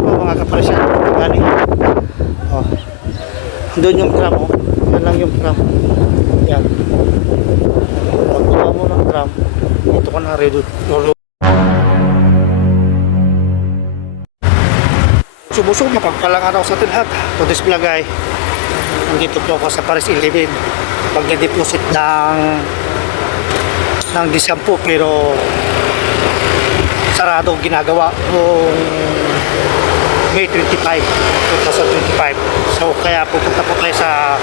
mga kapresyan, gani. Oh. Doon yung tram, oh. Yan lang yung tram. Yan. Pagkuha mo ng tram, ito ka na redo. Subusog na pagpalangan ako sa atin lahat. To this vlog ay nandito po ako sa Paris 11 pag-deposit ng disampu pero sarado ginagawa noong May 25, 2025. So kaya pupunta po tayo sa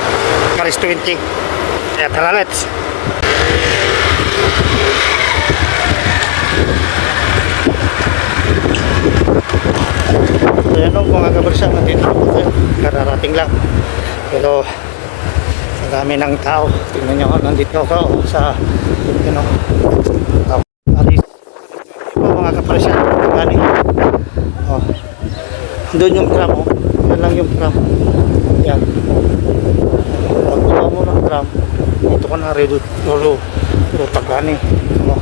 Paris 20. Kaya tara, let's. Ayan o mga kabarsan, nandito po tayo. Kararating lang. Pero ang dami ng tao. Tingnan nyo, nandito ako sa Paris. Mga kabarsan, gani. Oh. Doon yung tram, oh. Yan lang yung tram. Yan. Pagkuha mo ng tram, ito ka na redo. Pero pagani. Oh.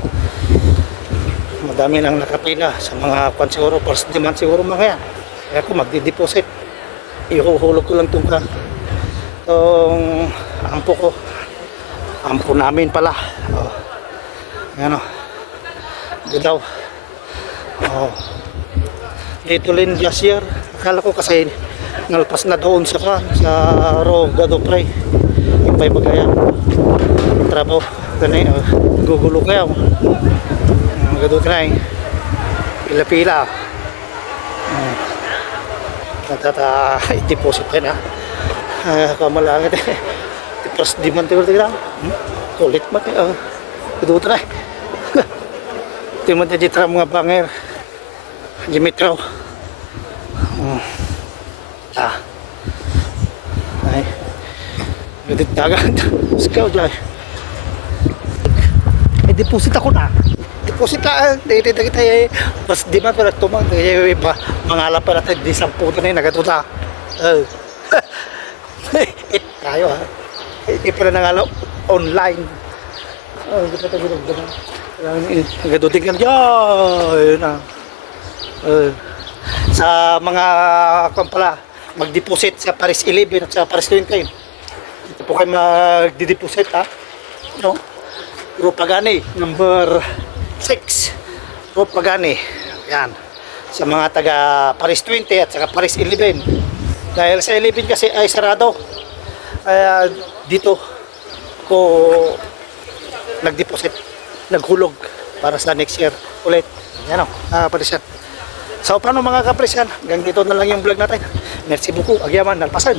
Madami nang nakapila sa mga kwan siguro, first demand siguro mga yan. Kaya ako magdi-deposit. Ihuhulog ko lang itong ampo ko. Ampo namin pala. Oh. Yan o. Ito daw. Oh. Dito rin last year. Akala ko kasi nalpas na doon sa Roga do Pre. Yung pa'y bagaya. Trabaho. Ganay. Gugulo kayo. Gado try pila-pila i-deposit ka na kamalangit first demand tigil kulit mo gado try timod na ditra mga banger Dimitro ay gadit dagat scout lang i-deposit ako na deposit lang, dito kita pas di man pala tumang mangalap pala tayo di 10 na yung nagatuta tayo ha hindi pala nangalap online hindi pa tayo ginagdaman nagadutin ka yun na sa mga kung pala mag-deposit sa Paris 11 at sa Paris 20 dito po kayo mag-deposit ha no? Propagani number 6 Propagani yan sa mga taga Paris 20 at saka Paris 11 dahil sa 11 kasi ay sarado kaya dito ko nagdeposit naghulog para sa next year ulit yan o Parisyan. So paano mga kapresyan hanggang dito na lang yung vlog natin. Merci beaucoup agyaman nalpasan.